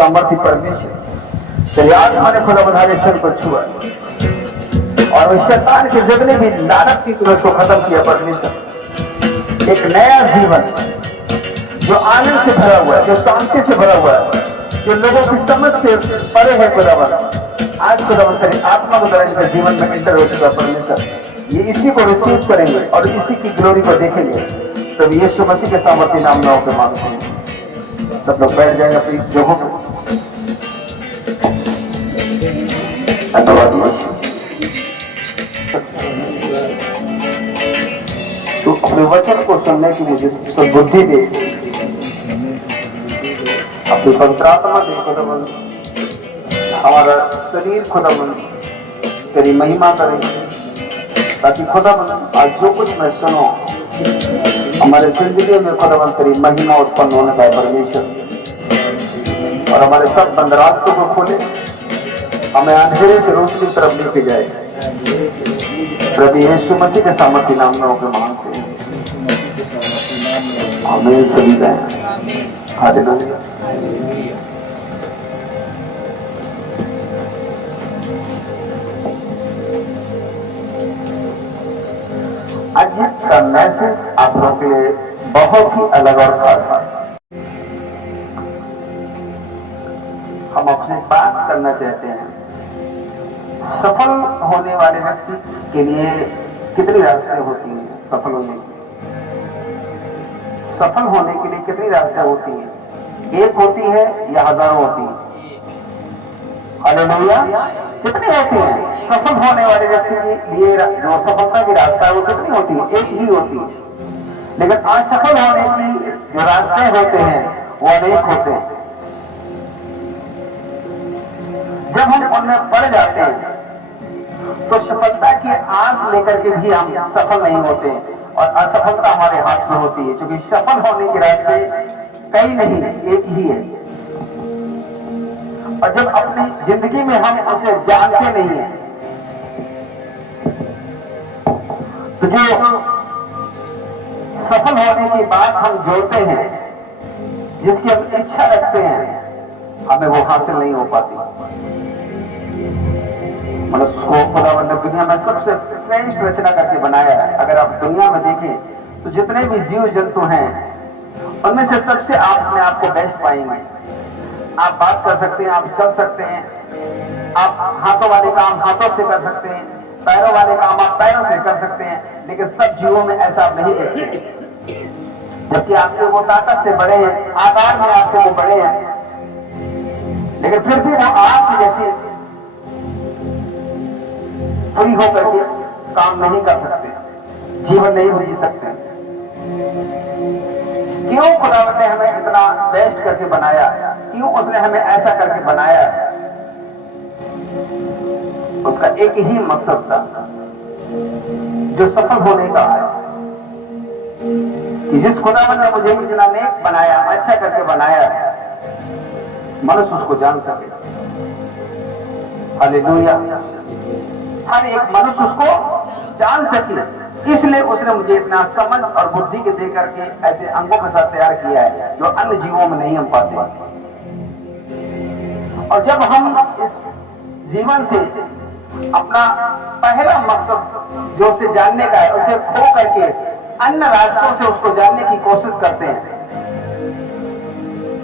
सामर्थ्य परमेश्वर तेरी आत्मा ने खुदा बधारेश्वर को छुआ और उस शैतान के जितने भी लानत थी तूने उसको खत्म किया परमेश्वर। एक नया जीवन जो आनंद से भरा हुआ है, जो शांति से भरा हुआ है, जो लोगों की समझ से परे है खुदावन, आज खुदावन तेरी आत्मा को द्वारा इसका जीवन में एंटर हो चुका परमेश्वर। ये इसी को रिसीव करेंगे और इसी की ग्लोरी को देखेंगे। तब यीशु मसीह के सामर्थ्य नाम में होकर मांगते हैं। सब लोग बैठ जाएंगे अपनी जगहों पर। धन्यवाद। तो अपने वचन को सुनने की मुझे सद्बुद्धि दे, अपनी पवित्र आत्मा दे खुदावन। हमारा शरीर खुदावन तेरी महिमा करे, ताकि खुदावन आज जो कुछ मैं सुनो हमारे जिंदगी में खुदावन तेरी महिमा उत्पन्न होने का परमेश्वर, और हमारे सब बंद रास्तों को खोले, हमें अंधेरे से रोशनी की तरफ लेके जाए। प्रभु यीशु मसीह के सामर्थ्य नाम में होकर मांगते हैं। आमीन। सभी का हालेलुया। आज का मैसेज आप लोगों के लिए बहुत ही अलग और खास है। हम आपसे बात करना चाहते हैं, सफल होने वाले व्यक्ति के लिए कितनी रास्ते होती हैं। सफल होने के लिए कितनी रास्ते होती हैं? एक होती है या हजारों होती हैं? हालेलुया। कितनी होती हैं? सफल होने वाले व्यक्ति के लिए जो सफलता की रास्ता है वो कितनी होती है? एक ही होती है। लेकिन असफल होने की जो रास्ते होते हैं वो अनेक होते हैं। जब हम उनमें पड़ जाते हैं तो सफलता की आस लेकर के भी हम सफल नहीं होते और असफलता हमारे हाथ में होती है, क्योंकि सफल होने के रास्ते कई नहीं, एक ही है। और जब अपनी जिंदगी में हम उसे जानते नहीं है तो जो सफल होने की बात हम जोड़ते हैं, जिसकी हम इच्छा रखते हैं, हमें वो हासिल नहीं हो पाती। मनुष्य को खुदावंद ने दुनिया में सबसे श्रेष्ठ रचना करके बनाया है। अगर आप दुनिया में देखें तो जितने भी जीव जंतु हैं उनमें से सबसे आप अपने आप को बेस्ट पाएंगे। आप बात कर सकते हैं, आप चल सकते हैं, आप हाथों वाले काम हाथों से कर सकते हैं, पैरों वाले काम आप पैरों से कर सकते हैं, लेकिन सब जीवों में ऐसा आप नहीं देखते। जबकि आपके वो ताकत से बड़े हैं, आकार में आपसे वो बड़े हैं, लेकिन फिर भी वो आपकी जैसी फ्री होकर के काम नहीं कर सकते, जीवन नहीं जी सकते। क्यों खुदावंद ने हमें इतना बेस्ट करके बनाया? क्यों उसने हमें ऐसा करके बनाया? उसका एक ही मकसद था जो सफल होने का है, कि जिस खुदावंद ने मुझे इतना नेक बनाया, अच्छा करके बनाया, मनुष्य उसको जान सके। हालेलुया। हर एक मनुष्य उसको जान सके, इसलिए उसने मुझे इतना समझ और बुद्धि के दे करके ऐसे अंगों के साथ तैयार किया है जो अन्य जीवों में नहीं हम पाते। और जब हम इस जीवन से अपना पहला मकसद जो उसे जानने का है उसे खो करके अन्य रास्तों से उसको जानने की कोशिश करते हैं,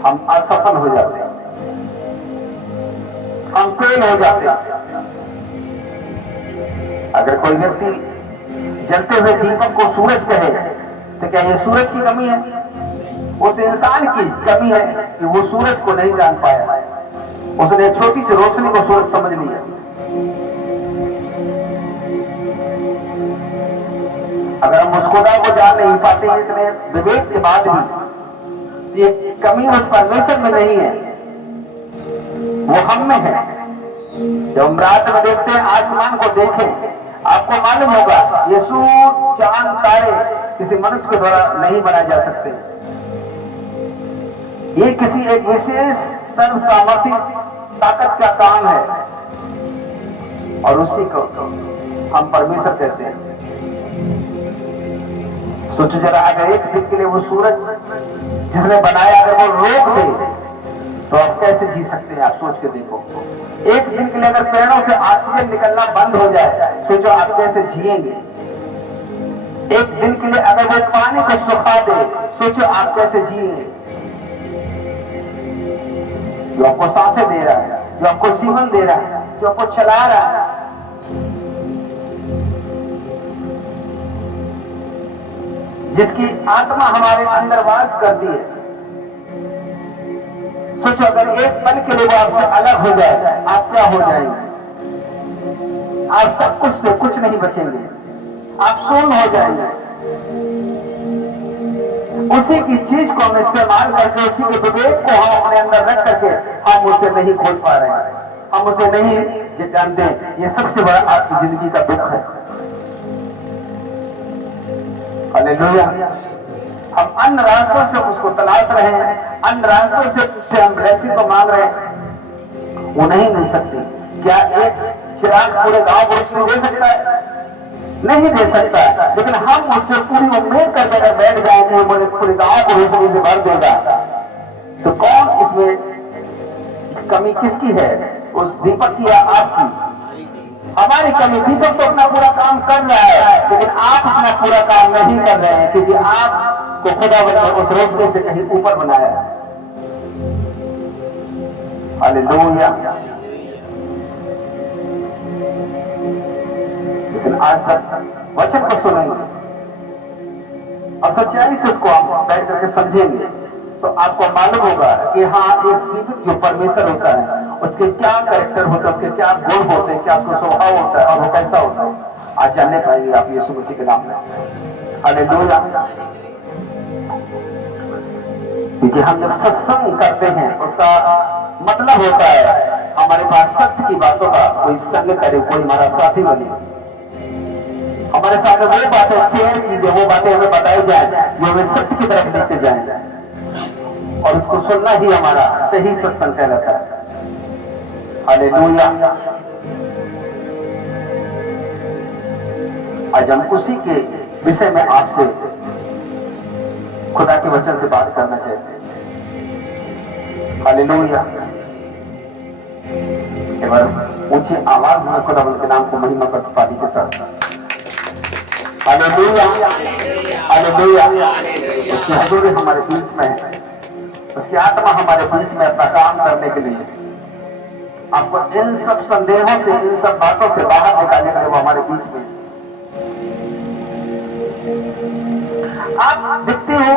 हम असफल हो जाते हैं, हम फेल हो जाते हैं। अगर कोई व्यक्ति जलते हुए दीपक को सूरज कहे तो क्या ये सूरज की कमी है? उस इंसान की कमी है कि वो सूरज को नहीं जान पाया, उसने छोटी सी रोशनी को सूरज समझ लिया। अगर हम उस खुदा को जान नहीं पाते इतने विवेक के बाद भी, ये कमी उस परमेश्वर में नहीं है, वो हम में है। जब हम रात में देखते हैं, आसमान को देखें, आपको मालूम होगा ये सूर्य, चांद, तारे किसी मनुष्य के द्वारा नहीं बनाए जा सकते। ये किसी एक विशेष सर्व सामर्थ्य ताकत का काम है, और उसी को हम परमेश्वर कहते हैं। सोचो जरा, अगर एक दिन के लिए वो सूरज जिसने बनाया अगर वो रोक दे तो आप कैसे जी सकते हैं? आप सोच के देखो। एक दिन के लिए अगर पेड़ों से ऑक्सीजन निकलना बंद हो जाए, सोचो आप कैसे जिएंगे। एक दिन के लिए अगर वो पानी को सुखा दे, सोचो आप कैसे जिएंगे। जो आपको सांसें दे रहा है, जो आपको जीवन दे रहा है, जो आपको चला रहा है, जिसकी आत्मा हमारे अंदर वास करती है, सोचो अगर एक पल के लिए वो आपसे अलग हो जाए, आप क्या हो जाएंगे? आप सब कुछ से कुछ नहीं बचेंगे, आप शून्य हो जाएंगे। उसी की चीज को हम इस्तेमाल करके, उसी के विवेक को हम अपने अंदर रख करके हम उसे नहीं खोज पा रहे हैं, हम उसे नहीं जानते। ये सबसे बड़ा आपकी जिंदगी का दुख है। हालेलुया। हम अन्य रास्तों से उसको तलाश रहे हैं, अन्य रास्तों से हम ब्लेसिंग को मांग रहे हैं, वो नहीं मिल सकती। क्या एक चिराग पूरे गांव को रोशनी दे सकता है? नहीं दे सकता। लेकिन हम उससे पूरी उम्मीद करके अगर बैठ जाएंगे मुझे पूरे गांव को रोशनी से भर देगा, तो कौन इसमें कमी किसकी है? उस दीपक की या आपकी? हमारी कमी। दीपक तो अपना पूरा काम कर रहा है, लेकिन आप अपना पूरा काम नहीं कर रहे हैं, क्योंकि आपको खुदा ने उस रोशनी से कहीं ऊपर बनाया है। हालेलुया। लेकिन आज सब वचन को सुनेंगे और सच्चाई से उसको आप बैठ करके समझेंगे, तो आपको मालूम होगा कि हाँ, एक सीमित जो परमेश्वर होता है उसके क्या कैरेक्टर होता है, उसके क्या गुण होते हैं, क्या उसका स्वभाव होता है और वो कैसा होता है। आज जानने पाएंगे आप यीशु मसीह के नाम में। हालेलुया। क्योंकि हम जब सत्संग करते हैं उसका मतलब होता है हमारे पास सत्य की बातों का कोई संग करे, कोई हमारा साथी बने, हमारे साथ वो बातें शेयर की जाए, वो बातें हमें बताई जाए जो हमें सत्य की तरफ लेके जाए, और उसको सुनना ही हमारा सही सत्संग कहलाता है। हालेलुया। आज हम उसी के विषय में आपसे खुदा के वचन से बात करना चाहते हैं। हालेलुया। एक बार ऊंची आवाज में खुदा के नाम को महिमा कर ताली के साथ हालेलुया। हालेलुया। उसकी हजूरी हमारे बीच में है, उसकी आत्मा हमारे बीच में अपना काम करने के लिए, आपको इन सब संदेहों से, इन सब बातों से बाहर निकालने के लिए वो हमारे बीच में। आप देखते हो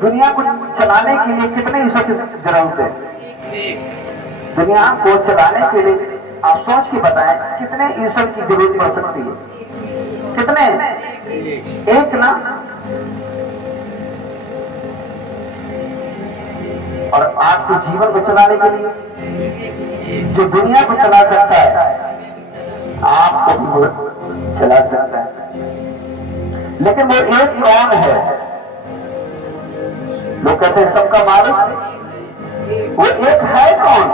दुनिया को चलाने के लिए कितने ईश्वर की जरूरत है? दुनिया को चलाने के लिए आप सोच के बताएं कितने ईश्वर की जरूरत पड़ सकती है? कितने? एक ना। और आपके जीवन को चलाने के लिए जो दुनिया को चला सकता है, आपको भी चला सकता है। लेकिन वो एक कौन है? लोग कहते हैं सबका मालिक, वो एक है कौन?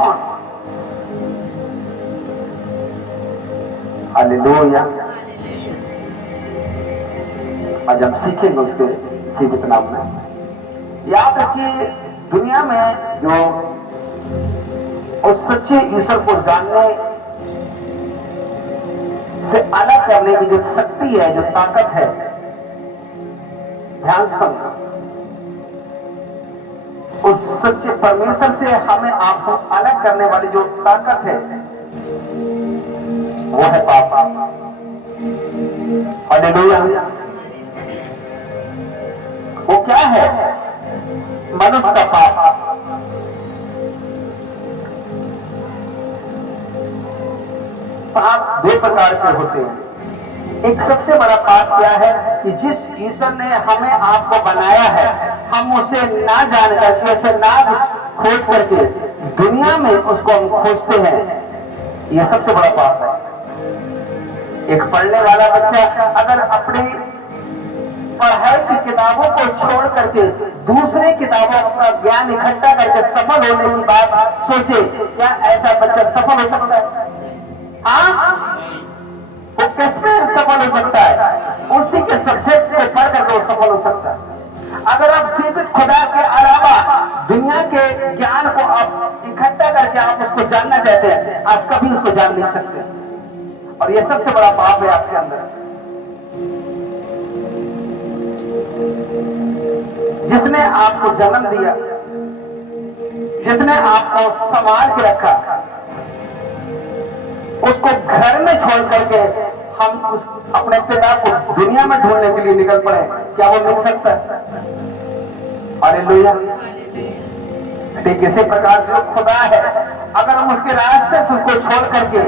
हालेलुया। आज हम सीखेंगे उसके सीमित नाम में। याद रखिए, दुनिया में जो उस सच्चे ईश्वर को जानने से अलग करने की जो शक्ति है, जो ताकत है, ध्यान से सुनना, उस सच्चे परमेश्वर से हमें आपको अलग करने वाली जो ताकत है वो है पाप। हालेलुया। वो क्या है? मनुष्य का पाप। पाप दो प्रकार के होते हैं। एक सबसे बड़ा पाप क्या है कि जिस ईश्वर ने हमें आपको बनाया है, हम उसे ना जान करके, उसे ना खोज करके दुनिया में उसको हम खोजते हैं। यह सबसे बड़ा पाप है। एक पढ़ने वाला बच्चा अगर अपनी पढ़ाई की किताबों को छोड़ करके दूसरे किताबों का ज्ञान इकट्ठा करके सफल होने की बात सोचे, क्या ऐसा बच्चा सफल हो सकता है? हाँ, वो किसमें सफल हो सकता है? उसी के सब्जेक्ट को पढ़ करके वो सफल हो सकता है। अगर आप सीमित खुदा के अलावा दुनिया के ज्ञान को आप करके आप उसको जानना चाहते हैं, आप कभी उसको जान नहीं सकते। और ये सबसे बड़ा पाप है आपके अंदर। जिसने आपको जन्म दिया, जिसने आपको संभाल के रखा, उसको घर में छोड़ करके हम उस अपने पिता को दुनिया में ढूंढने के लिए निकल पड़े, क्या वो मिल सकता है? हालेलुया। ठीक इसी प्रकार से खुदा है, अगर हम उसके रास्ते से उसको छोड़ करके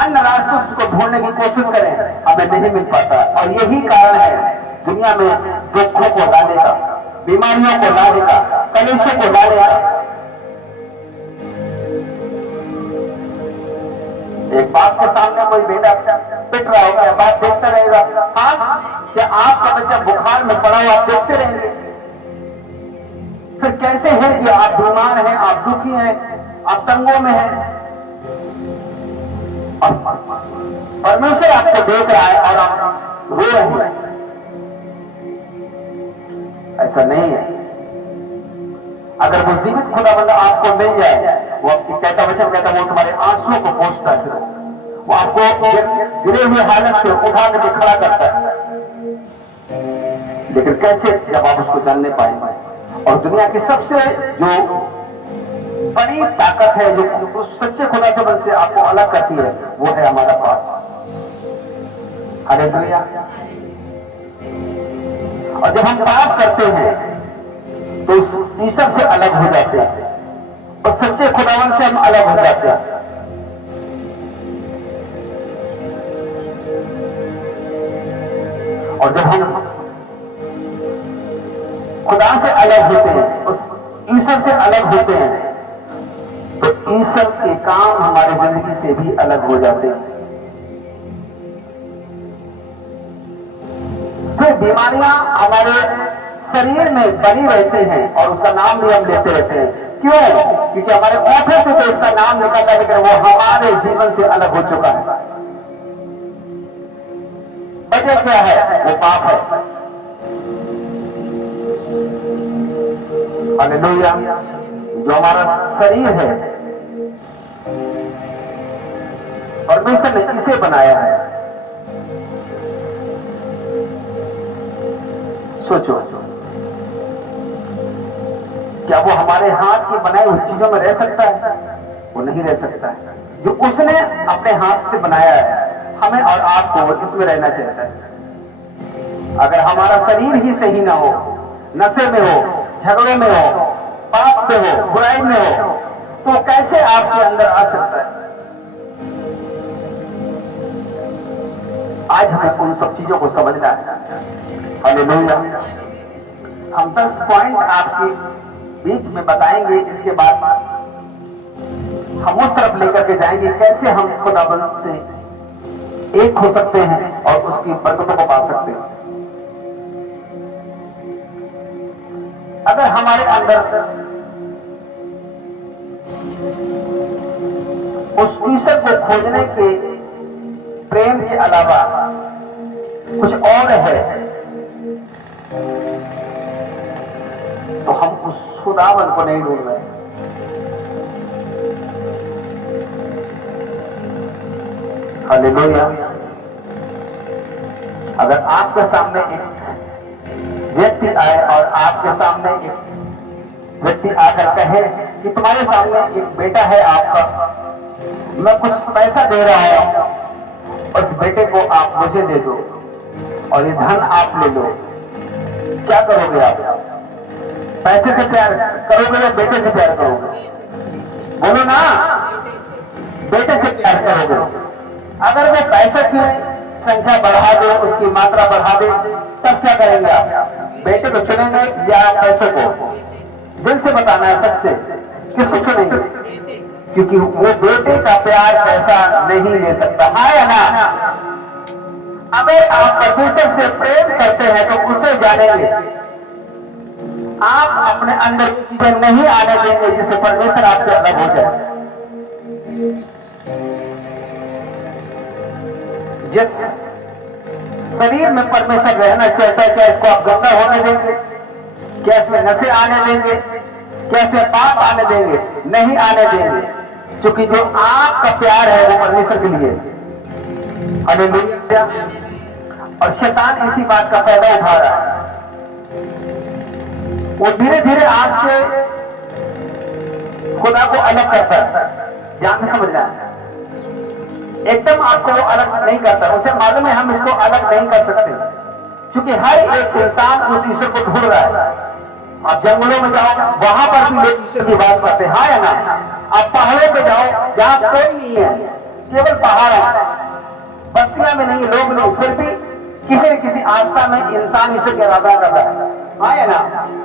अन्य रास्तों से उसको ढूंढने की कोशिश करें, हमें नहीं मिल पाता। और यही कारण है दुनिया में दुखों को लाने का, बीमारियों को लाने का, कलेशों को लाने का। एक बाप के सामने कोई बेटा पिट रहा होगा, बाप देखता रहेगा। हाँ, क्या आपका बच्चा बुखार में पड़ा हुआ आप देखते रहेंगे? फिर कैसे है कि आप बीमार हैं, आप दुखी हैं, आप तंगों में हैं, और परमेश्वर आपको देख रहा है और आप रो रहे हैं? ऐसा नहीं है। अगर वो जीवित खुदाबंद आपको मिल जाए, वो आपकी कहता वचन कहता, वो तुम्हारे आंसुओं को पोंछता है, वो आपको गिरे हुए हालत से उठा करके खड़ा करता है। लेकिन कैसे? जब आप उसको जानने पाएंगे। और दुनिया की सबसे जो बड़ी ताकत है जो उस सच्चे खुदा से आपको अलग करती है, वो है हमारा पाप। हालेलुया। और जब हम पाप करते हैं तो ईश्वर से अलग हो जाते हैं और सच्चे खुदावन से हम अलग हो जाते हैं। और जब हम खुदा से अलग होते हैं, उस ईश्वर से अलग होते हैं, तो ईश्वर के काम हमारी जिंदगी से भी अलग हो जाते हैं। फिर बीमारियां हमारे शरीर में बनी रहते हैं और उसका नाम भी हम लेते रहते हैं। क्यों? क्योंकि हमारे ओठों से तो उसका नाम निकलता है, लेकिन वो हमारे जीवन से अलग हो चुका है। वजह क्या है? वो पाप है। हालेलुया। जो हमारा शरीर है, परमेश्वर ने इसे बनाया है। सोचो, क्या वो हमारे हाथ की बनाई हुई चीजों में रह सकता है? वो नहीं रह सकता है। जो उसने अपने हाथ से बनाया है, हमें और आपको वो इसमें रहना चाहता है। अगर हमारा शरीर ही सही ना हो, नशे में हो, झगड़े में हो, पाप में हो, बुराई में हो, तो कैसे आपके अंदर आ सकता है? आज हमें उन सब चीजों को समझना है। हालेलुया। हम 10 पॉइंट आपके बीच में बताएंगे, इसके बाद हम उस तरफ लेकर के जाएंगे कैसे हम खुदाबंद से एक हो सकते हैं और उसकी बरकतों को पा सकते हैं। अगर हमारे अंदर उस ईश्वर को खोजने के प्रेम के अलावा कुछ और है, तो हम उस खुदावन को नहीं ढूंढ रहे। हालेलुया। अगर आपके सामने एक व्यक्ति आए और आपके सामने एक व्यक्ति आकर कहे कि तुम्हारे सामने एक बेटा है आपका, मैं कुछ पैसा दे रहा हूं, उस बेटे को आप मुझे दे दो और ये धन आप ले लो, क्या करोगे आप? पैसे से प्यार करोगे या बेटे से प्यार करोगे? बोलो ना, बेटे से प्यार करोगे। अगर वो पैसों की संख्या बढ़ा दे, उसकी मात्रा बढ़ा दे, तब क्या करेंगे आप? बेटे को चुनेंगे या पैसों को? दिल से बताना है, सच से, किसको चुनेंगे? क्योंकि वो बेटे का प्यार पैसा नहीं ले सकता है या ना? अगर आप परमेश्वर से प्रेम करते हैं तो उसे जानेंगे। आप अपने अंदर चीजें नहीं आने देंगे जिससे परमेश्वर आपसे अलग हो जाए। जिस शरीर में परमेश्वर रहना चाहता है, क्या इसको आप गंदा होने देंगे? क्या इसमें नशे आने देंगे? क्या इसमें पाप आने देंगे? नहीं आने देंगे। क्योंकि जो आपका प्यार है वो परमेश्वर के लिए। हालेलुया। और शैतान इसी बात का फायदा उठा रहा है। वो धीरे धीरे आपसे खुदा को अलग करता है। ध्यान से समझना, एकदम आपको वो अलग नहीं करता। उसे मालूम है हम इसको अलग नहीं कर सकते, क्योंकि हर एक इंसान उस ईश्वर को ढूंढ रहा है। आप जंगलों में जाओ, वहां पर भी लोग ईश्वर की बात करते हैं, हाँ या ना। आप पहाड़ों पे जाओ जहां कोई नहीं है, केवल पहाड़ है, बस्तियां में नहीं, लोग नहीं, फिर भी किसी न किसी आस्था में इंसान ईश्वर की आराधना करता है, हाँ या ना।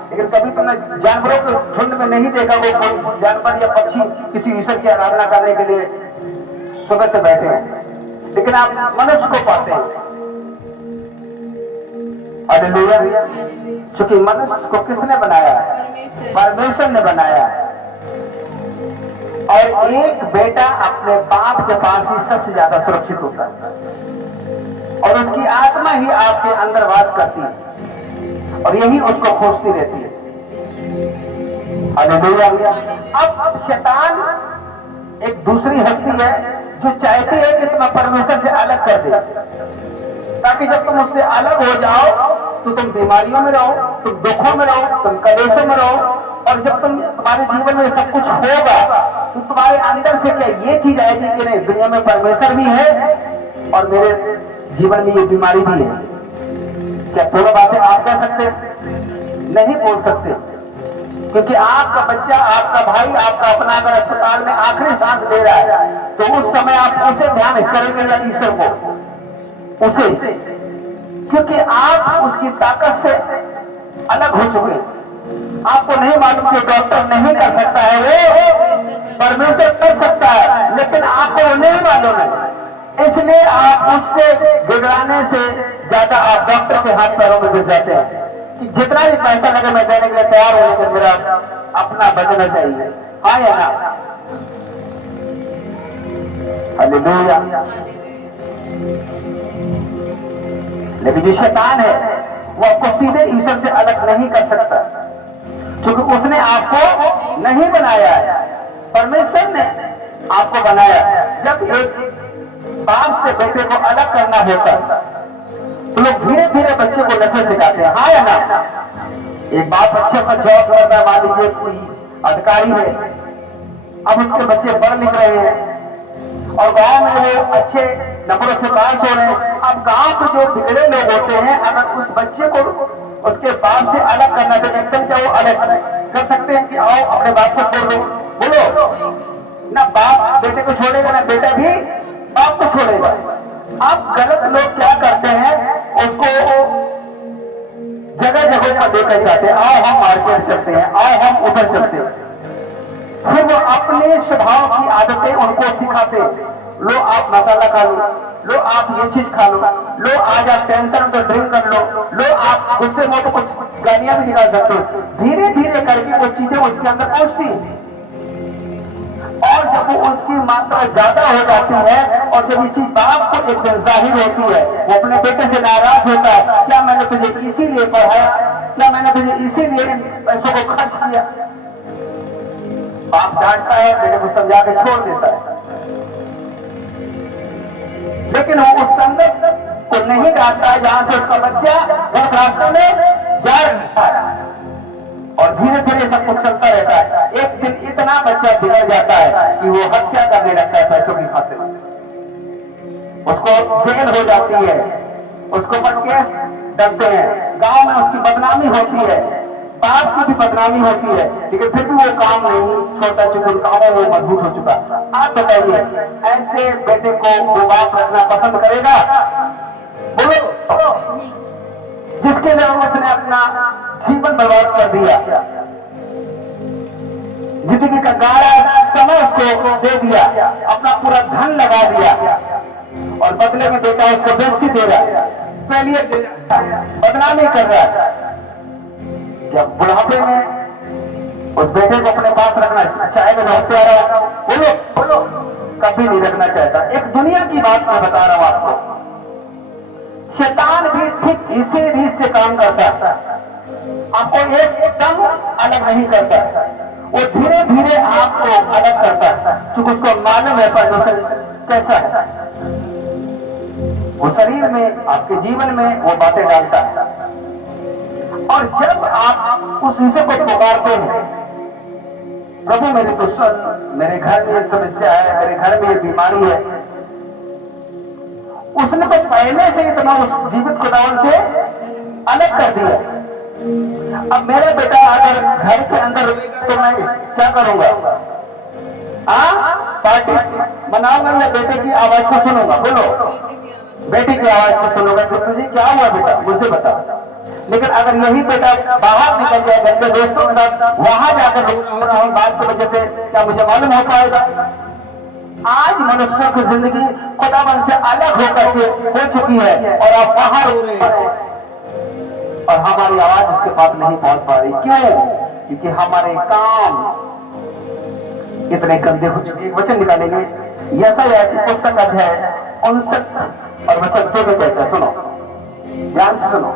लेकिन कभी तुमने जानवरों के झुंड में नहीं देखा वो कोई जानवर या पक्षी किसी ईश्वर की आराधना करने के लिए सुबह से बैठे हैं, लेकिन आप मनुष्य को पाते हैं। हालेलुया। क्योंकि मनुष्य को किसने बनाया? परमेश्वर ने बनाया। और एक बेटा अपने बाप के पास ही सबसे ज्यादा सुरक्षित होता है, और उसकी आत्मा ही आपके अंदर वास करती है, और यही उसको खोजती रहती है। हालेलुया। अब शैतान एक दूसरी हस्ती है जो चाहती है कि तुम्हें परमेश्वर से अलग कर दे, ताकि जब तुम उससे अलग हो जाओ तो तुम बीमारियों में रहो, तुम दुखों में रहो, तुम कलेशों में रहो। और जब तुम्हारे जीवन में सब कुछ होगा तो तुम्हारे अंदर से क्या ये चीज आएगी कि नहीं, दुनिया में परमेश्वर भी है और मेरे जीवन में ये बीमारी भी है। क्या दोनों बातें आप कह सकते? नहीं बोल सकते, क्योंकि आपका बच्चा, आपका भाई, आपका अपना अगर अस्पताल में आखिरी सांस ले रहा है तो उस समय आप उसे ध्यान करेंगे या ईश्वर को? उसे, क्योंकि आप उसकी ताकत से अलग हो चुके हैं। आपको नहीं मालूम कि डॉक्टर नहीं कर सकता है, वो परमेश्वर कर सकता है, लेकिन आपको वो नहीं मालूम है। इसलिए आप उससे बिगड़ाने से ज्यादा आप डॉक्टर के हाथ पैरों में गिर जाते हैं कि जितना भी पैसा लगे मैं देने के लिए तैयार हूं, लेकिन मेरा अपना बचना चाहिए, हाँ या ना। हालेलुया। लेकिन जो शैतान है वो आपको सीधे ईश्वर से अलग नहीं कर सकता, क्योंकि उसने आपको नहीं बनाया है, परमेश्वर ने आपको बनाया। जब एक बाप से बेटे को अलग करना होता तो लोग धीरे धीरे बच्चे को नशे सिखाते हैं, हाँ या ना। एक बाप अच्छे से जॉब करता है, मान लीजिए कोई अधिकारी है, अब उसके बच्चे पढ़ लिख रहे हैं और गांव में वो अच्छे नंबरों से पास हो रहे हैं। अब गांव के जो बिगड़े लोग होते हैं, अगर उस बच्चे को उसके बाप से अलग करना तो एकदम क्या वो अलग कर सकते हैं कि आओ अपने बाप को छोड़ दो? बोलो ना, बाप बेटे को छोड़ेगा ना बेटा भी बाप को छोड़ेगा। अब गलत लोग क्या करते हैं, उसको जगह जगह पर लेकर जाते हैं, आओ हम मार्केट चलते हैं, आओ हम उधर चलते हैं। फिर वो अपने स्वभाव की आदतें उनको सिखाते, लो आप मसाला खा लो आप ये चीज खा लो आज आप टेंशन तो ड्रिंक कर लो आप गुस्से में तो कुछ गालियां भी निकाल सकते हो। धीरे धीरे करके वो चीजें उसके अंदर पहुंचती, और जब वो उसकी मात्रा ज्यादा हो जाती है और जब ये चीज बाप को एक दिन जाहिर होती है, वो अपने बेटे से नाराज होता है, क्या मैंने तुझे इसीलिए पढ़ाया, क्या मैंने तुझे इसीलिए इन पैसों को खर्च किया? बाप डांटता है, बेटे को समझा के छोड़ देता है, लेकिन वो उस संगत को नहीं डांटता है जहां से उसका बच्चा गलत रास्ते में जा रहा है, और धीरे धीरे सब कुछ चलता रहता है। एक दिन इतना बच्चा बिगड़ जाता है कि वो हत्या करने लगता है पैसों की खातिर, उसको जेल हो जाती है, उसको पर केस डलते हैं, गांव में उसकी बदनामी होती है, बाप की भी बदनामी होती है, लेकिन फिर भी वो काम नहीं छोड़ता, चूंकि काम में वो मजबूत हो चुका। आप बताइए, ऐसे बेटे को वो बाप रखना पसंद करेगा? बोलो, जिसके लिए उसने अपना जीवन बर्बाद कर दिया, जिंदगी का गाढ़ा समय उसको दे दिया, अपना पूरा धन लगा दिया, और बदले में बेटा उसको बेइज्जती दे रहा है, फेलियर दे रहा है, बदनामी कर रहा है। क्या बुढ़ापे में उस बेटे को अपने पास रखना चाहेगा? बहुत प्यारा, बोलो बोलो, कभी नहीं रखना चाहता। एक दुनिया की बात मैं बता रहा हूं आपको, शैतान भी ठीक इसी रीत से काम करता है, आपको एकदम अलग नहीं करता, वो धीरे धीरे आपको अलग करता है, क्योंकि उसको मालूम है परमेश्वर कैसा है। वो शरीर में, आपके जीवन में वो बातें डालता है। और जब आप उस विषय को पुकारते हैं, प्रभु मेरी तो सुन, मेरे घर में ये समस्या है, मेरे घर में ये बीमारी है, उसने तो पहले से इतना उस जीवित खुदावन से अलग कर दिया। अब मेरा बेटा अगर घर के अंदर रहेगा तो मैं क्या करूंगा? पार्टी बनाऊंगा या बेटे की आवाज को सुनूंगा? बोलो, बेटी की आवाज को सुनूंगा। तो तुझे क्या हुआ बेटा, मुझे बता। लेकिन अगर यही बेटा बाहर निकल जाए घर के दोस्तों के साथ, वहां जाकर हो रहा हूं बात की वजह से, क्या मुझे मालूम हो पाएगा? आज मनुष्यों की जिंदगी खुदावन से अलग होकर के हो चुकी है और आप बाहर हो रहे हैं और हमारी आवाज उसके पास नहीं पहुंच पा रही। क्यों? क्योंकि हमारे काम इतने गंदे हो चुके। एक वचन निकालेंगे, यशायाह की पुस्तक अध्याय 59 और वचन 2 में कहता है, सुनो, ध्यान से सुनो,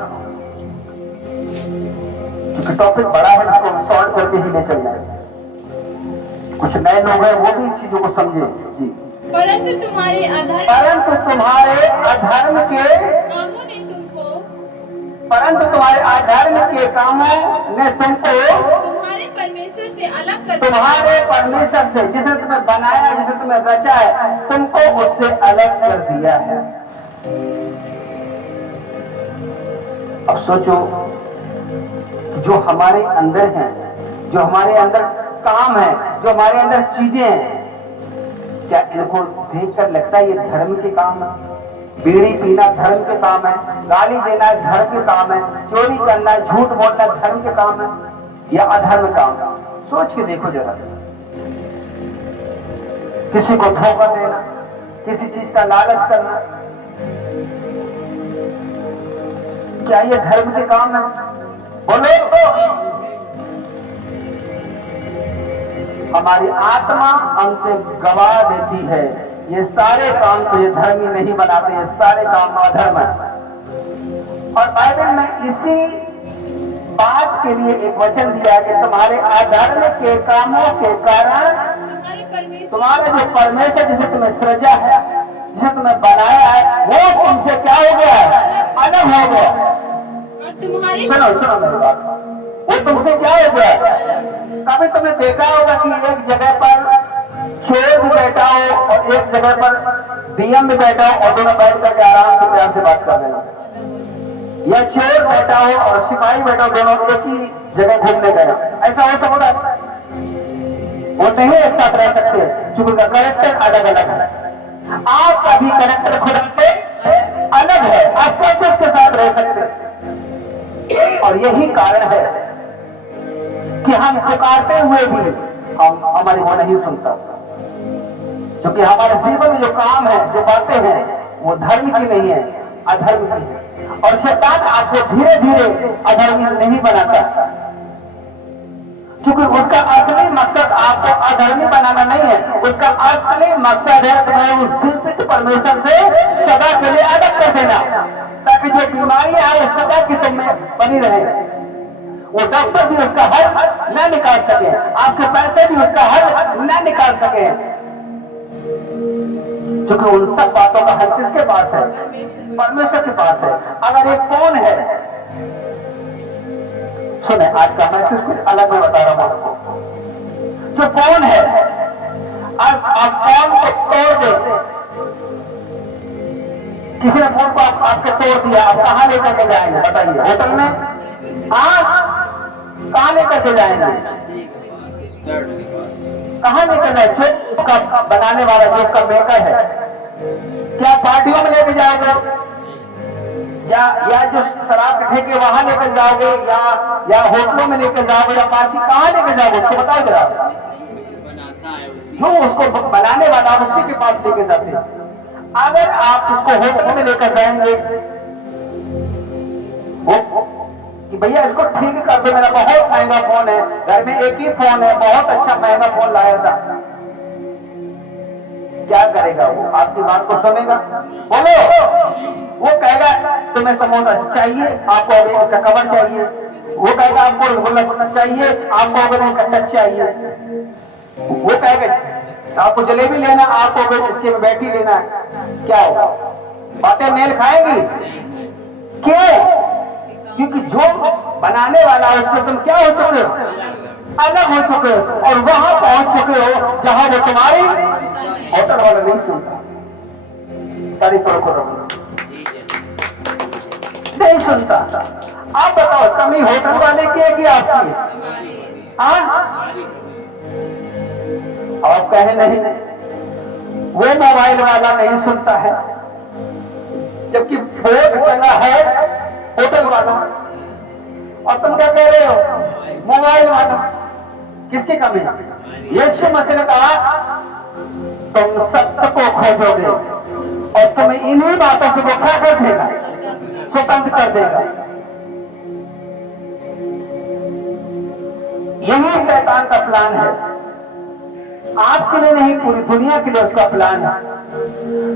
क्योंकि टॉपिक बड़ा है, उसको हम सॉल्व करके ही ले चलना है। कुछ नए लोग हैं, वो भी चीजों को समझे जी। परंतु तुम्हारे अधर्म के तुम्हारे अधर्म के कामों ने तुमको तुम्हारे परमेश्वर से अलग कर तुम्हारे परमेश्वर से, जिसने तुम्हें बनाया, जिसने तुम्हें रचा है, तुमको उससे अलग कर दिया है। अब सोचो, जो हमारे अंदर है, जो हमारे अंदर काम है, जो हमारे अंदर चीजें हैं, क्या इनको देखकर लगता है ये धर्म के काम है? बीड़ी पीना धर्म के काम है, गाली देना धर्म के काम है, चोरी करना, झूठ बोलना धर्म के काम है या अधर्म काम है? सोच के देखो जरा। किसी को धोखा देना, किसी चीज का लालच करना, क्या ये धर्म के काम है? बोलो। हमारी आत्मा हमसे गवाह देती है, ये सारे काम तो ये धर्मी नहीं बनाते, ये सारे काम अधर्म है। और बाइबल में इसी बात के लिए एक वचन दिया कि तुम्हारे अधर्म के कामों के कारण तुम्हारे जो परमेश्वर जिसे तुम्हें सृजा है, जिसे तुम्हें बनाया है, वो तुमसे क्या हो गया है? अलग हो गया। सुनो सुनो मेरी बात, वो तुमसे क्या हो गया? कभी तुमने देखा होगा कि एक जगह पर चोर भी बैठा हो और एक जगह पर डीएम भी बैठा हो और दोनों बैठ करके आराम से प्यार से बात कर लेना, या चोर बैठा हो और सिपाही बैठा हो, दोनों एक ही जगह घूमने गए, ऐसा हो सकता है? वो नहीं एक साथ रह सकते क्योंकि उनका कैरेक्टर अलग अलग है। आपका भी कैरेक्टर खुदा से अलग है, आप कैसे उसके साथ रह सकते? और यही कारण है कि हम पुकारते हुए भी हमारी वो नहीं सुनता, क्योंकि हमारे जीवन में जो काम है, जो बातें हैं, वो धर्म की नहीं है, अधर्म की है। और शैतान आपको धीरे धीरे अधर्मी नहीं बनाता, क्योंकि उसका असली मकसद आपको अधर्मी बनाना नहीं है, उसका असली मकसद है तुम्हें उस जीवित परमेश्वर से सदा के लिए अलग कर देना, ताकि जो बीमारी है वो सदा की तुम में बनी रहे। वो डॉक्टर भी उसका हल न निकाल सके, आपके पैसे भी उसका हल न निकाल सके, क्योंकि उन सब बातों का हल किसके पास है? परमेश्वर के पास है। अगर एक फोन है, सुने आज का मैसेज कुछ अलग मैं बता रहा हूं आपको। जो फोन है, आज आप फोन को तोड़ दे, किसी ने फोन को आपके तोड़ दिया, आप कहां लेकर के जाएंगे? बताइए, होटल में? कहां लेकर के जाएंगे? कहां लेकर जाए? जो उसका बनाने वाला, जो उसका मेकर है, क्या पार्टियों में लेके जाओगे या जो शराब के ठेके वहां लेकर जाओगे या होटलों में लेकर जाओगे या पार्टी कहां लेकर जाओगे? उसको बताओ जरा। जो उसको बनाने वाला उसी के पास लेके जाते हैं। अगर आप उसको होटल में लेकर जाएंगे कि भैया इसको ठीक कर दो, मेरा बहुत महंगा फोन है, घर में एक ही फोन है, बहुत अच्छा महंगा फोन लाया था, क्या करेगा वो? आपकी बात को सुनेगा? बोलो। वो कहेगा तुम्हें समोसा चाहिए, आपको इसका कवर चाहिए, वो कहेगा आपको रसगुल्ला चाहिए, आपको अगर इसका टच चाहिए। वो कहेगा आपको जलेबी लेना, आपको अगर इसके में बैठी लेना है। क्या होगा? बातें मेल खाएंगी? क्यों? क्योंकि जो बनाने वाला है उससे तुम क्या हो चुके हो? अलग हो चुके हो, और वहां पहुंच चुके हो जहां वो तुम्हारी होटल वाला नहीं सुनता। तारीफ करो, नहीं सुनता। आप बताओ, कमी होटल वाले की है कि आपकी है? आप कहे नहीं, वो मोबाइल वाला नहीं सुनता है, जबकि बोर्ड टंगा है होटल वाला, और तुम क्या कह रहे हो? मोबाइल वाला। किसकी कमी? यीशु मसीह ने कहा तुम सत्य को खोजोगे और तुम्हें इन्हीं बातों से वो क्या कर देगा? स्वतंत्र कर देगा। यही शैतान का प्लान है, आपके लिए नहीं, पूरी दुनिया के लिए उसका प्लान है।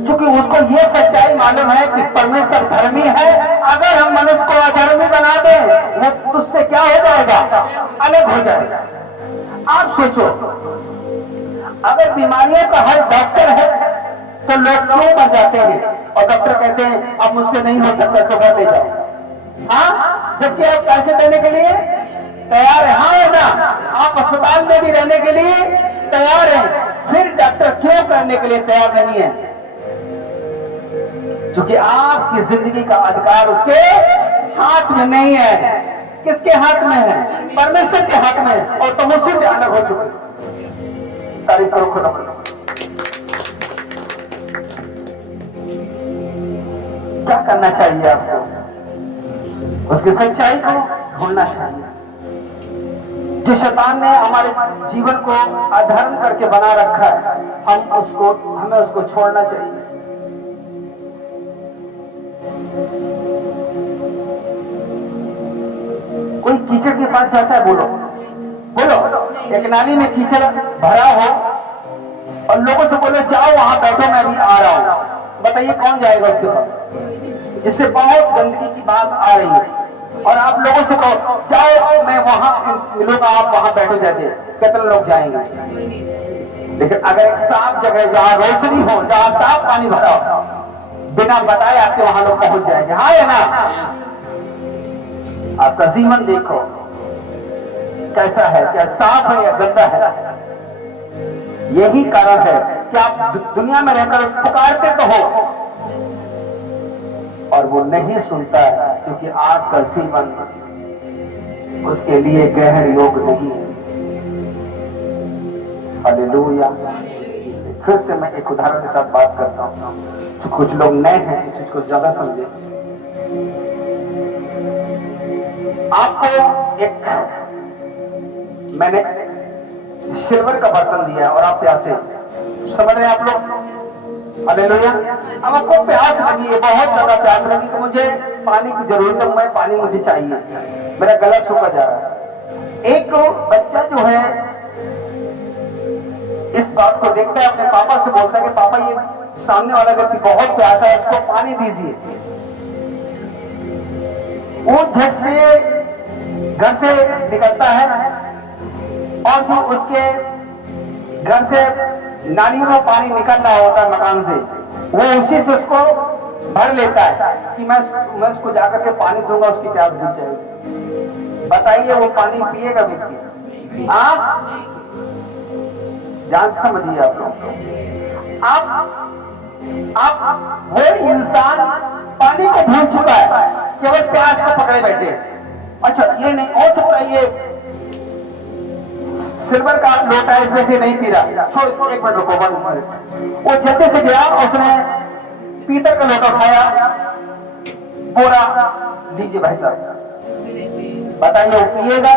क्योंकि उसको यह सच्चाई मालूम है कि परमेश्वर धर्मी है। अगर हम मनुष्य को अधर्मी बना दें, वो तुझसे क्या हो जाएगा? अलग हो जाएगा। आप सोचो, अगर बीमारियों का हल डॉक्टर है तो लोग क्यों मर जाते हैं? और डॉक्टर कहते हैं अब मुझसे नहीं हो सकता, इसको घर ले जाओ। हाँ, जबकि आप पैसे देने के लिए तैयार है। हाँ है ना? आप अस्पताल में भी रहने के लिए तैयार हैं, फिर डॉक्टर क्यों करने के लिए तैयार नहीं है? क्योंकि आपकी जिंदगी का अधिकार उसके हाथ में नहीं है। किसके हाथ में है? परमेश्वर के हाथ में है, और तुम उसी से अलग हो चुके। तारीफ करो खुदा को। क्या करना चाहिए आपको? उसकी सच्चाई को ढूंढना चाहिए। जो शैतान ने हमारे जीवन को अधर्म करके बना रखा है, हमें उसको छोड़ना चाहिए। कोई कीचड़ के पास जाता है? बोलो बोलो। एक नाली में कीचड़ भरा हो और लोगों से बोलो जाओ वहां बैठो, मैं भी आ रहा हूं। बताइए कौन जाएगा उसके पास? जिससे बहुत गंदगी की बात आ रही है, और आप लोगों से कहो जाओ मैं वहां मिलूंगा, आप वहां बैठो जाते, कितने लोग जाएंगे? लेकिन अगर एक साफ जगह जहां रोशनी हो, जहां साफ पानी भरा हो, बिना बताए आपके वहां लोग पहुंच जाएंगे। हाँ है ना? आपका जीवन देखो कैसा है, क्या साफ है या गंदा है। यही कारण है कि आप दुनिया में रहकर पुकारते तो हो और वो नहीं सुनता है, क्योंकि आपका जीवन उसके लिए ग्रहण योग्य नहीं है। हालेलुया। फिर से मैं एक उदाहरण के साथ बात करता हूं, तो कुछ लोग नए हैं इस चीज को ज्यादा समझे। आपको एक मैंने सिल्वर का बर्तन दिया और आप प्यासे, समझ रहे हैं आप लोग? हालेलुया। अब आपको प्यास लगी है, बहुत ज्यादा प्यास लगी कि मुझे पानी की जरूरत है, मैं पानी मुझे चाहिए, मेरा गला सूखा जा रहा है। एक बच्चा जो है इस बात को देखता है, अपने पापा से बोलता है कि पापा ये सामने वाला व्यक्ति बहुत प्यासा है, इसको पानी दीजिए। वो झट से घर से निकलता है और जो उसके घर से नालियों में पानी निकल रहा होता है मकान से, वो उसी से उसको भर लेता है कि मैं उसको जाकर के पानी दूंगा, उसकी प्यास बुझ जाएगी। बताइए वो पानी पिएगा व्यक्ति? आप ध्यान से समझिए आप लोग। आप वो इंसान पानी को भूल चुका है, केवल प्यास को पकड़े बैठे हैं। अच्छा ये नहीं हो सकता, ये सिल्वर का लोटा है इसमें से नहीं पी रहा, छोड़ एक मिनट रुको, 1 मिनट। वो जल्दी से गया, उसने पीतल का लोटा उठाया, बोरा लीजिए भाई साहब, बताइए वो पिएगा?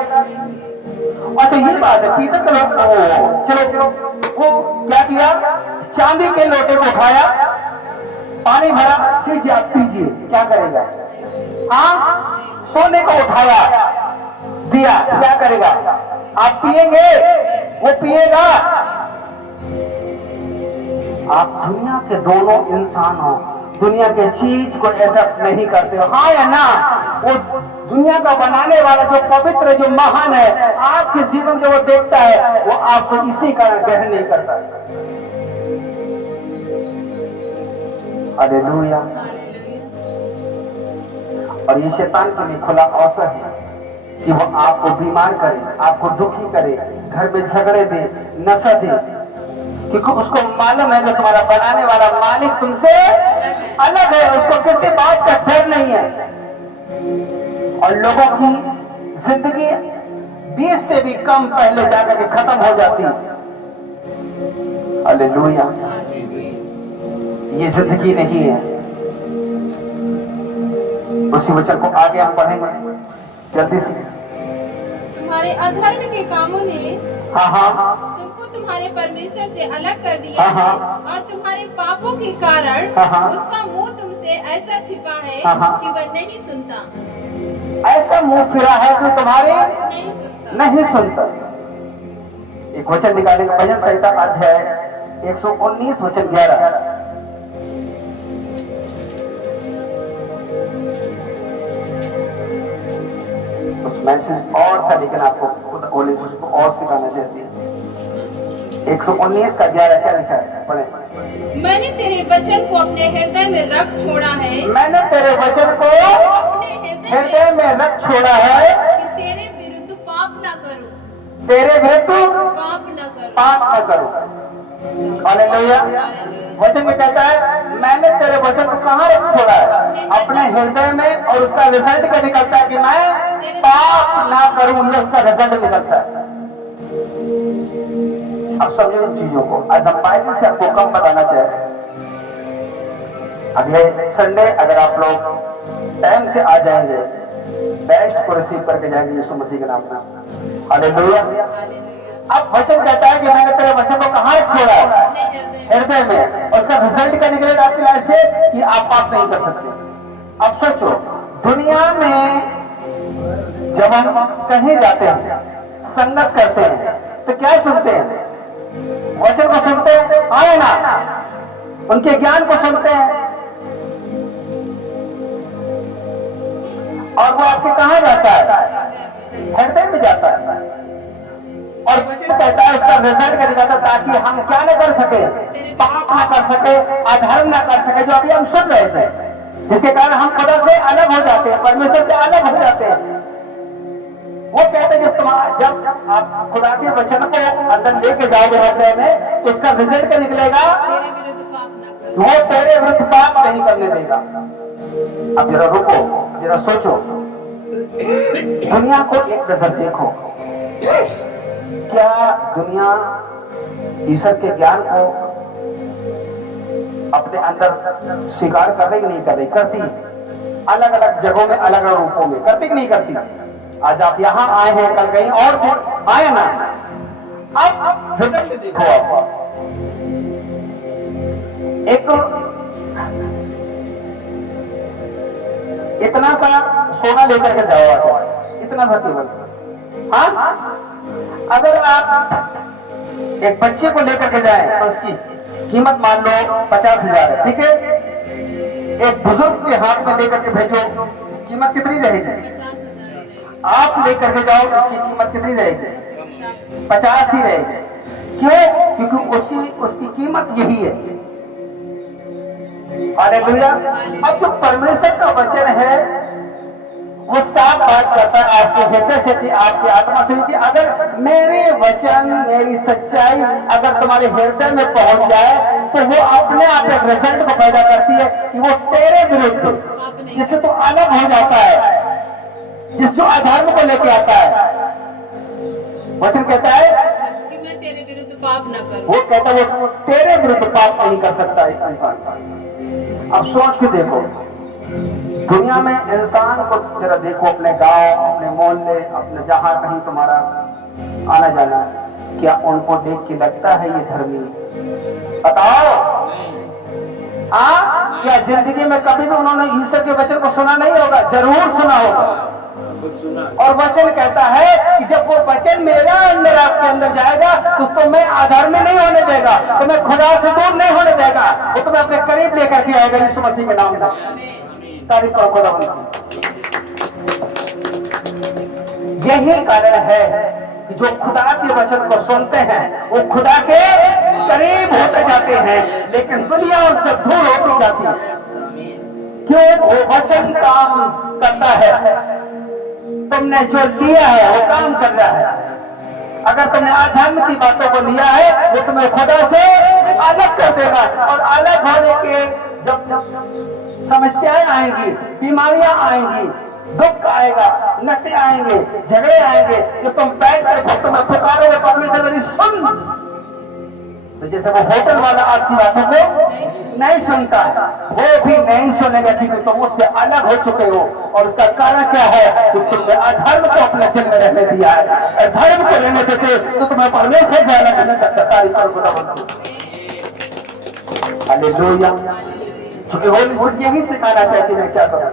अच्छा ये बात है, पीतल का लोटा, चलो वो क्या किया, चांदी के लोटे को उठाया, पानी भरा, लीजिए आप पीजिए, क्या करेगा? हाँ, सोने को उठाया दिया, क्या करेगा? आप पिएंगे? वो पिएगा? आप दुनिया के दोनों इंसान हो, दुनिया के चीज को ऐसा नहीं करते हो, हाँ या ना? वो दुनिया का बनाने वाला जो पवित्र, जो महान है, आपके जीवन जो वो देखता है, वो आपको इसी कारण ग्रहण नहीं करता। हालेलुया। और ये शैतान के लिए खुला अवसर है कि वो आपको बीमार करे, आपको दुखी करे, घर में झगड़े दे, नशा दे, क्योंकि उसको मालूम है कि तुम्हारा बनाने वाला मालिक तुमसे अलग है, उसको किसी बात का डर नहीं है। और लोगों की जिंदगी 20 से भी कम पहले जाकर के खत्म हो जाती है। हालेलुया। ये जिंदगी नहीं है। उसी वचन को आगे हम पढ़ेंगे जल्दी से। तुम्हारे अधर्म के कामों ने हाँ तुमको तुम्हारे परमेश्वर से अलग कर दिया हाँ। है, और तुम्हारे पापों के कारण हाँ। उसका मुंह तुमसे ऐसा छिपा है हाँ। कि वह नहीं सुनता, ऐसा मुंह फिरा है कि तुम्हारे नहीं सुनता। नहीं सुनता। एक वचन निकालेंगे, भजन संहिता अध्याय 119 वचन 11। कुछ मैसेज और था, लेकिन आपको खुद ओली मुझको और सिखाना चाहती है। 119 का 11 क्या लिखा है, पढ़े। मैंने तेरे वचन को अपने हृदय में रख छोड़ा है, मैंने तेरे वचन को अपने हृदय में रख छोड़ा है कि तेरे विरुद्ध पाप न करूं, तेरे विरुद्ध पाप न करूं। पाप न करो। हालेलुया। वचन में कहता है मैंने तेरे वचन को कहाँ रख छोड़ा है, अपने हृदय में, और उसका रिजल्ट क्या निकलता है कि मैं पाप ना करूं, ये उसका रिजल्ट निकलता है। अब समझो इन चीजों को। आज हम बाइबल से आपको कम बताना चाहे। अगले संडे अगर आप लोग टाइम से आ जाएंगे, बेस्ट को रिसीव करके जाएंगे यीशु मसीह के नाम में। हालेलुया। अब वचन कहता है कि मैंने तेरे वचन को कहाँ छोड़ा है, हृदय में। उसका रिजल्ट क्या निकलेगा आपकी लाइफ से कि आप पाप नहीं कर सकते। अब सोचो, दुनिया में जब हम कहीं जाते हैं, संगत करते हैं, तो क्या सुनते हैं? वचन को सुनते हैं, आए ना, उनके ज्ञान को सुनते हैं। और वो आपके कहाँ जाता है? हृदय में जाता है। और वचन कहता है उसका रिजल्ट क्या निकलता है, ताकि हम क्या न कर सके, पाप ना कर सके, अधर्म ना कर सके, जो अभी हम सुन रहे थे, जिसके कारण हम खुदा से अलग हो जाते हैं, परमेश्वर से अलग हो जाते हैं। वो कहते हैं जब आप खुदा के वचन को अंदर लेके जाओगे हृदय में, तो उसका रिजल्ट क्या निकलेगा, तेरे विरुद्ध पाप न करूं। वो तेरे विरुद्ध पाप नहीं करने देगा। अब जरा रुको, जरा सोचो, दुनिया को एक नजर देखो। क्या दुनिया ईश्वर के ज्ञान को अपने अंदर स्वीकार कर रही कि नहीं कर रही? करती। अलग अलग जगहों में, अलग अलग रूपों में करती कि नहीं करती? आज आप यहाँ आए हैं, कल कहीं और आए ना। अब रिजल्ट देखो आप। एक इतना सा सोना लेकर के जाओ आप, इतना सा केवल। हाँ, अगर आप एक बच्चे को लेकर के जाएं तो उसकी कीमत मान लो 50,000 है, ठीक है? एक बुजुर्ग के हाथ में लेकर के भेजो, कीमत कितनी रहेगी? आप लेकर के जाओ, इसकी कीमत कितनी रहेगी? 50 ही रहेगी। क्यों? क्योंकि उसकी कीमत यही है। हालेलुया। अब जो परमेश्वर का वचन है वो साफ बात करता है आपके हृदय से कि आपकी आत्मा से कि अगर मेरे वचन, मेरी सच्चाई अगर तुम्हारे हृदय में पहुंच जाए, तो वो अपने आप एक रिजल्ट को पैदा करती है कि वो तेरे विरुद्ध, जिससे तो अलग हो जाता है, जिस जो अधर्म को लेके आता है। वचन कहता है कि मैं तेरे विरुद्ध पाप न करूं। वो कहता है वो तेरे विरुद्ध पाप नहीं कर सकता एक इंसान। अब सोच के देखो, दुनिया में इंसान को जरा देखो, अपने गांव, अपने मोहल्ले, अपने जहां कहीं तुम्हारा आना जाना, क्या उनको देख के लगता है ये धर्मी? बताओ। क्या जिंदगी में कभी भी उन्होंने ईश्वर के वचन को सुना नहीं होगा? जरूर सुना होगा। और वचन कहता है कि जब वो वचन मेरा अंदर आपके अंदर जाएगा तो तुम्हें अधर्मी नहीं होने देगा, तुम्हें खुदा से दूर नहीं होने देगा, वो तुम्हें अपने करीब लेकर के आएगा यीशु मसीह के नाम में। तारीफ करो खुदा की। यही कारण है कि जो खुदा के वचन को सुनते हैं वो खुदा के करीब होते जाते हैं, लेकिन दुनिया उनसे दूर होती जाती है। क्यों? वो वचन काम करता है, तुमने जो लिया है वो काम कर रहा है। अगर तुमने अधर्म की बातों को लिया है वो तुम्हें खुदा से अलग कर देगा, और अलग होने के जब समस्याएं आएंगी, बीमारियां आएंगी, दुख आएगा, नशे आएंगे, झगड़े आएंगे, कि तुम बैठ कर तुम्हें पुकारोगे परमेश्वर मेरी सुन, तो जैसे वो होटल वाला आपकी बातों को नहीं सुनता है, वो भी नहीं सुनेगा क्योंकि तुम उससे अलग हो चुके हो। और उसका कारण क्या है कि तुमने अधर्म को अपने दिल में रहने दिया है। अधर्म को रहने देते तो तुम्हें परमेश्वर से अलग नहीं करता। तारीफ करो। हालेलुया। क्योंकि होली स्पिरिट यही सिखाना चाहती मैं क्या करूं।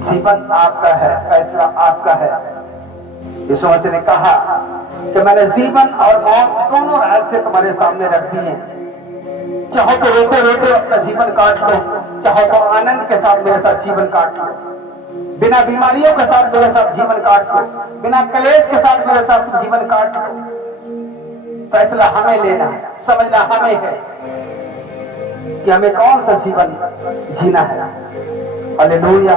जीवन आपका है, फैसला आपका है। यीशु मसीह ने कहा कि मैंने जीवन और मौत दोनों रास्ते तुम्हारे सामने रख दिए, चाहो तो रोते रोते अपना जीवन काट लो, चाहो तो आनंद के साथ मेरे साथ जीवन काट लो, बिना बीमारियों के साथ मेरे साथ जीवन काट लो, बिना कलेश के साथ मेरे साथ जीवन काट लो। फैसला हमें लेना है, समझना हमें है कि हमें कौन सा जीवन जीना है। हालेलुया।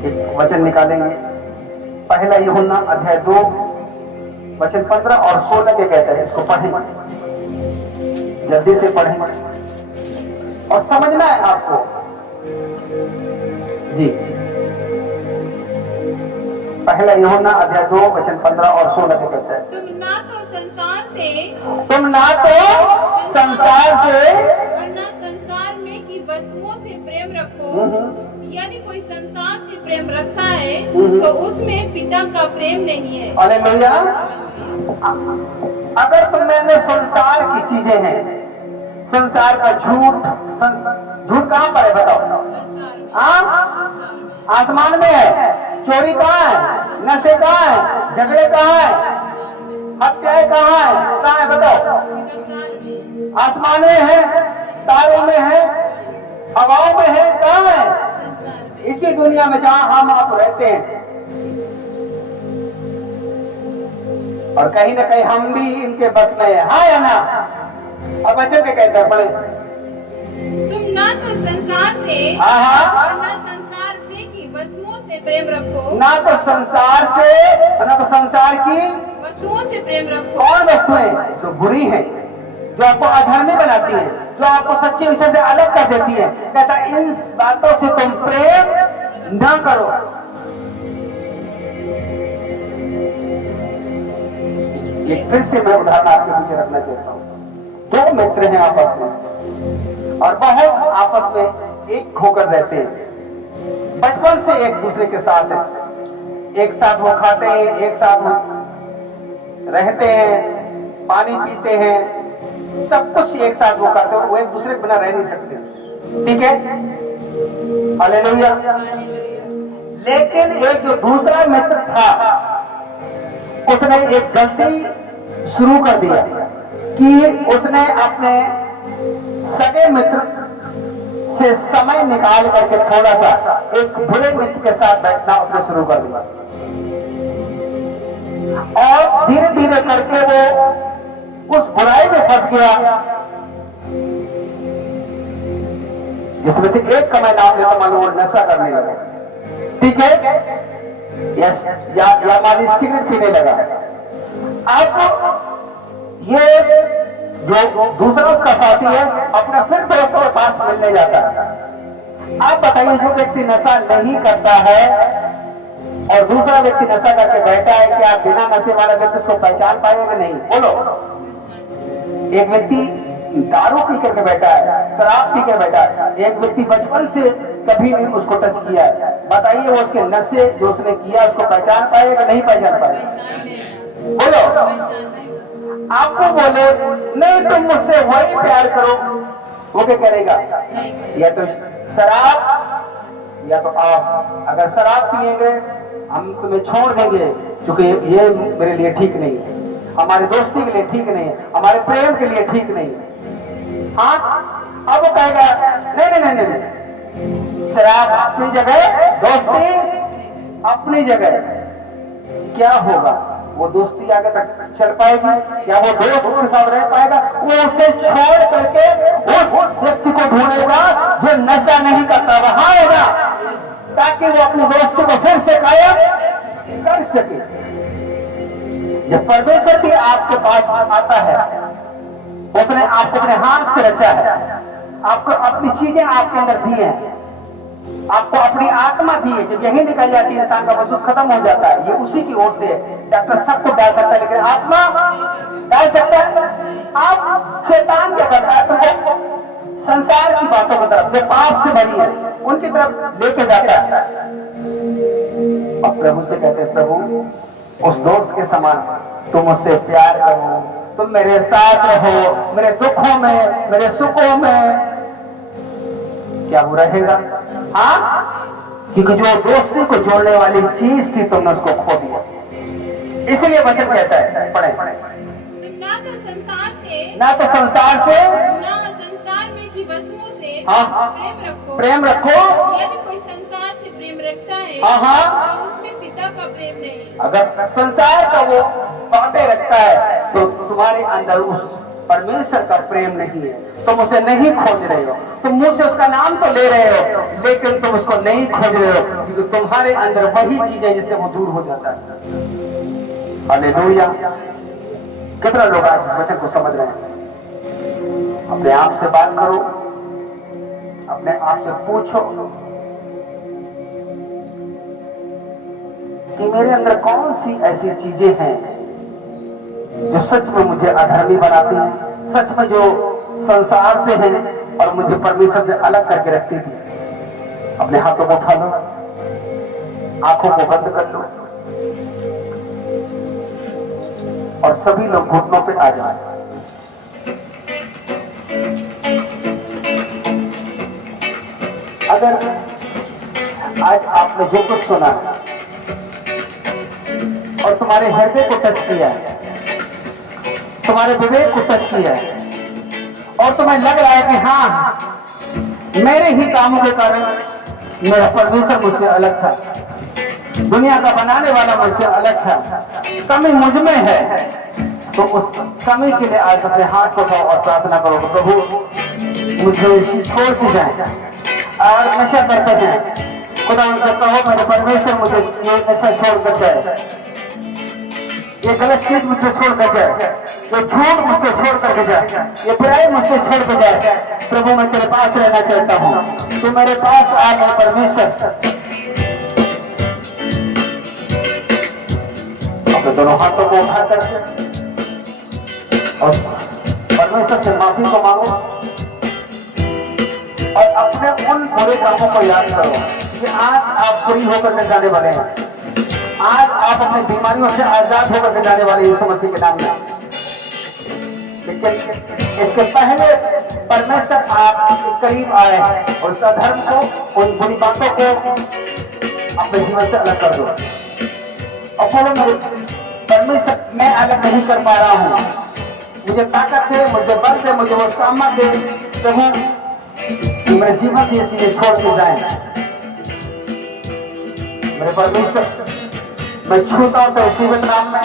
एक वचन निकालेंगे, पहला यूहन्ना अध्याय 2 वचन 15 और 16 के कहते हैं। इसको पढ़ें, जल्दी से पढ़ें और समझना है आपको जी। पहला यूहन्ना अध्याय 2 वचन 15 और 16 के कहते हैं, तुम ना तो संसार से और ना संसार में की वस्तुओं से प्रेम रखो। यदि कोई संसार से प्रेम रखता है तो उसमें पिता का प्रेम नहीं है। हालेलुया। अगर तुम में संसार की चीजें हैं, संसार का झूठ, झूठ कहाँ पर है बताओ? आसमान में है। चोरी कहाँ है? नशे कहाँ है? झगड़े कहाँ है? हत्याएं कहाँ है बताओ? आसमान में है, तारों में है, हवाओं में है, कहाँ है? इसी दुनिया में जहां हम आप रहते हैं। और कहीं ना कहीं हम भी इनके बस में है, हाँ या ना? अब वचन के कहते हैं, पढ़े, तुम ना तो संसार से और ना संसार में की वस्तुओं से प्रेम रखो। ना तो संसार से ना तो संसार की वस्तुओं से प्रेम रखो। कौन वस्तुएं? जो बुरी है, जो आपको अधर्मी बनाती है, जो आपको सच्चे विषय से अलग कर देती है। कहता इन बातों से तुम प्रेम न करो। एक फिर से मैं उदाहरण आपके पीछे रखना चाहता हूँ। दो मित्र हैं आपस में और बहुत आपस में एक होकर रहते हैं, बचपन से एक दूसरे के साथ है, एक साथ वो खाते हैं, एक साथ वो रहते हैं, पानी पीते हैं, सब कुछ एक साथ वो करते हैं, वो एक दूसरे के बिना रह नहीं सकते। ठीक है? हालेलुया। लेकिन एक जो दूसरा मित्र था उसने एक गलती शुरू कर दिया कि उसने अपने सगे मित्र से समय निकाल करके थोड़ा सा एक बुरे मित्र के साथ बैठना उसने शुरू कर दिया, और धीरे धीरे करके वो उस बुराई में फंस गया जिसमें से एक का मैं नाम लेता, मानो वो नशा करने लगा। ठीक है? या माली सिगरेट पीने लगा। अब ये जो दूसरा उसका साथी है अपना फिर दोस्तों के पास मिलने जाता है। आप बताइए, जो व्यक्ति नशा नहीं करता है और दूसरा व्यक्ति नशा करके बैठा है, क्या बिना नशे वाला व्यक्ति उसको पहचान पाएगा कि नहीं? बोलो। एक व्यक्ति दारू पी करके बैठा है, शराब पी कर बैठा है, एक व्यक्ति बचपन से कभी नहीं उसको टच किया है, बताइए वो उसके नशे जो उसने किया उसको पहचान पाएगा नहीं पहचान पाएगा? बोलो। आपको बोले नहीं तुम मुझसे वही प्यार करो, वो क्या करेगा? नहीं। या तो शराब या तो आप। अगर शराब पिएंगे हम तुम्हें छोड़ देंगे क्योंकि ये मेरे लिए ठीक नहीं है, हमारे दोस्ती के लिए ठीक नहीं है, हमारे प्रेम के लिए ठीक नहीं है। हाँ, अब वो कहेगा नहीं नहीं नहीं नहीं, शराब अपनी जगह, दोस्ती अपनी जगह। क्या होगा? वो दोस्ती आगे तक चल पाएगी? क्या वो दोस्त उसके साथ रह पाएगा? वो उसे छोड़ करके उस व्यक्ति को ढूंढेगा जो नशा नहीं करता, वहां आएगा ताकि वो अपनी दोस्ती को फिर से कायम कर सके। जब परमेश्वर भी आपके पास आता है, उसने आपको अपने हाथ से रचा है, आपको अपनी चीजें आपके अंदर दी है, आपको अपनी आत्मा दी है। जब यही निकल जाती है इंसान का वजूद खत्म हो जाता है। ये उसी की ओर से है। डॉक्टर सबको डाल सकता है लेकिन आत्मा डाल सकता है? आप शैतान क्या करता है? तुमको संसार की बातों की तरफ जो पाप से भरी है उनकी तरफ लेके जाता है। और प्रभु से कहते हैं, प्रभु उस दोस्त के समान तुम मुझसे प्यार करो, तुम मेरे साथ रहो, मेरे दुखों में, मेरे सुखों में। क्या वो रहेगा? हाँ, क्योंकि जो दोस्ती को जोड़ने वाली चीज थी तुमने उसको खो दिया। इसलिए वचन कहता है, पढ़े, तुम ना तो संसार से ना संसार में की वस्तुओं से हाँ, प्रेम रखो। यदि कोई संसार से प्रेम रखता है हाँ, तो उसमें पिता का प्रेम नहीं। अगर संसार का वो बातें रखता है तो तुम्हारे अंदर उस परमेश्वर का प्रेम नहीं है। तुम उसे नहीं खोज रहे हो, तुम मुंह से उसका नाम तो ले रहे हो लेकिन तुम उसको नहीं खोज रहे हो क्योंकि तुम्हारे अंदर वही चीज है जिससे वो दूर हो जाता है। हालेलुया। कितना लोग आज इस वचन को समझ रहे हैं? अपने आप से बात करो, अपने आप से पूछो कि मेरे अंदर कौन सी ऐसी चीजें हैं जो सच में मुझे अधर्मी बनाती हैं, सच में जो संसार से है और मुझे परमेश्वर से अलग करके रखती थी। अपने हाथों को उठा लो, आंखों को बंद कर लो और सभी लोग घुटनों पे आ जाए। अगर आज आपने जो कुछ सुना और तुम्हारे हृदय को टच किया है, तुम्हारे विवेक को टच किया है और तुम्हें लग रहा है कि हाँ मेरे ही कामों के कारण मेरा परमेश्वर मुझसे अलग था, दुनिया का बनाने वाला मुझसे अलग था, कमी मुझ में है, तो उस कमी के लिए आज अपने हाथ को उठाओ और प्रार्थना करो, प्रभु मुझे छोड़ के जाए और नशा करते हैं। खुदा उनसे कहो मेरे परमेश्वर मुझे ये नशा छोड़ कर जाए, ये गलत चीज मुझसे छोड़ कर जाए, ये झूठ मुझसे छोड़ करके जाए, ये बुराई मुझसे छोड़ कर जाए। प्रभु मैं तेरे पास रहना चाहता हूँ, तू मेरे पास आ मेरे परमेश्वर। अपने दोनों हाथों को उठा करके और परमेश्वर से माफी को मांगो और अपने उन बुरे कामों को याद करो कि आज आप फ्री होकर के जाने वाले हैं, आज आप अपनी बीमारियों से आजाद होकर के जाने वाले यीशु मसीह के नाम में। लेकिन इसके पहले परमेश्वर आपके करीब आए और उस अधर्म को, उन बुरी बातों को अपने जीवन से अलग कर दो और बोलो मेरे परमेश्वर मैं अलग नहीं कर पा रहा हूँ, मुझे ताकत दे, मुझे बल दे, मुझे वो सामर्थ दे प्रभु, मेरे जीवन से ये चीजें छोड़ के जाए। मेरे परमेश्वर मैं छूता हूं तेरे जीवन नाम में,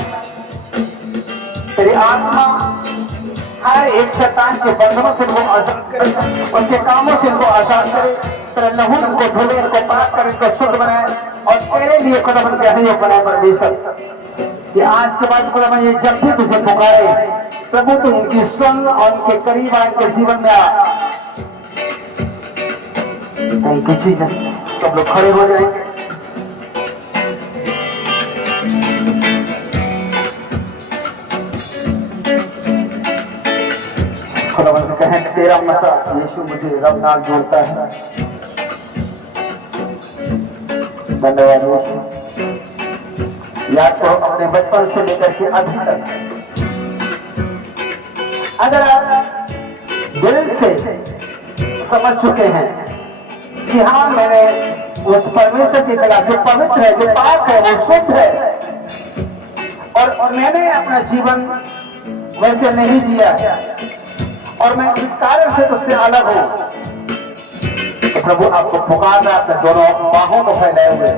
तेरी आत्मा हर एक शैतान के बंधनों से इनको आजाद करे, उसके कामों से इनको आजाद करे, तेरा लहू इनको धुले, इनको पाक कर, इनको शुद्ध बनाए और तेरे लिए खुदा बन के हरियो बनाए। परमेश्वर ये आज के बाद खुदा मैं ये जब भी तुझे पुकारे प्रभु तू इनकी सुन और इनके करीब आ, इनके जीवन में आ। Thank you Jesus. सब लोग खड़े हो जाएंगे। खुदा से कहें तेरा मसा यीशु मुझे रब नाल जोड़ता है। धन्यवाद यीशु। याद करो अपने बचपन से लेकर के अभी तक अगर आप दिल से समझ चुके हैं कि हाँ मैंने उस परमेश्वर की तरह जो पवित्र है, जो पाक है, वो शुद्ध है, और मैंने अपना जीवन वैसे नहीं जिया और मैं इस कारण से तुझसे अलग हूं, तो प्रभु आपको पुकार रहा है अपने दोनों बाहों को फैलाए हुए।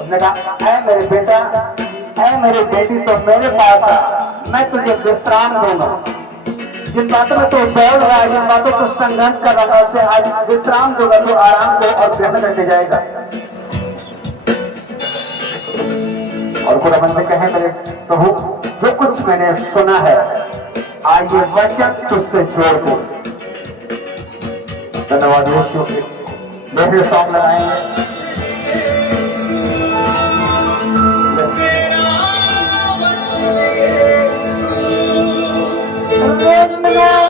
उसने कहा, ऐ मेरे बेटा, ऐ मेरी बेटी, तो मेरे पास आ, मैं तुझे विश्राम दूंगा। जिन बातों में तो दौड़ रहा है, जिन बातों को संघर्ष कर रहा है, उसे आज विश्राम दूंगा, तो आराम को और ग्रहण करके जाएगा। और खुदा मन से कहे, मेरे प्रभु जो कुछ मैंने सुना है, आज ये वचन तुझसे जोड़ दो। धन्यवाद यीशु। सॉन्ग लगाएंगे।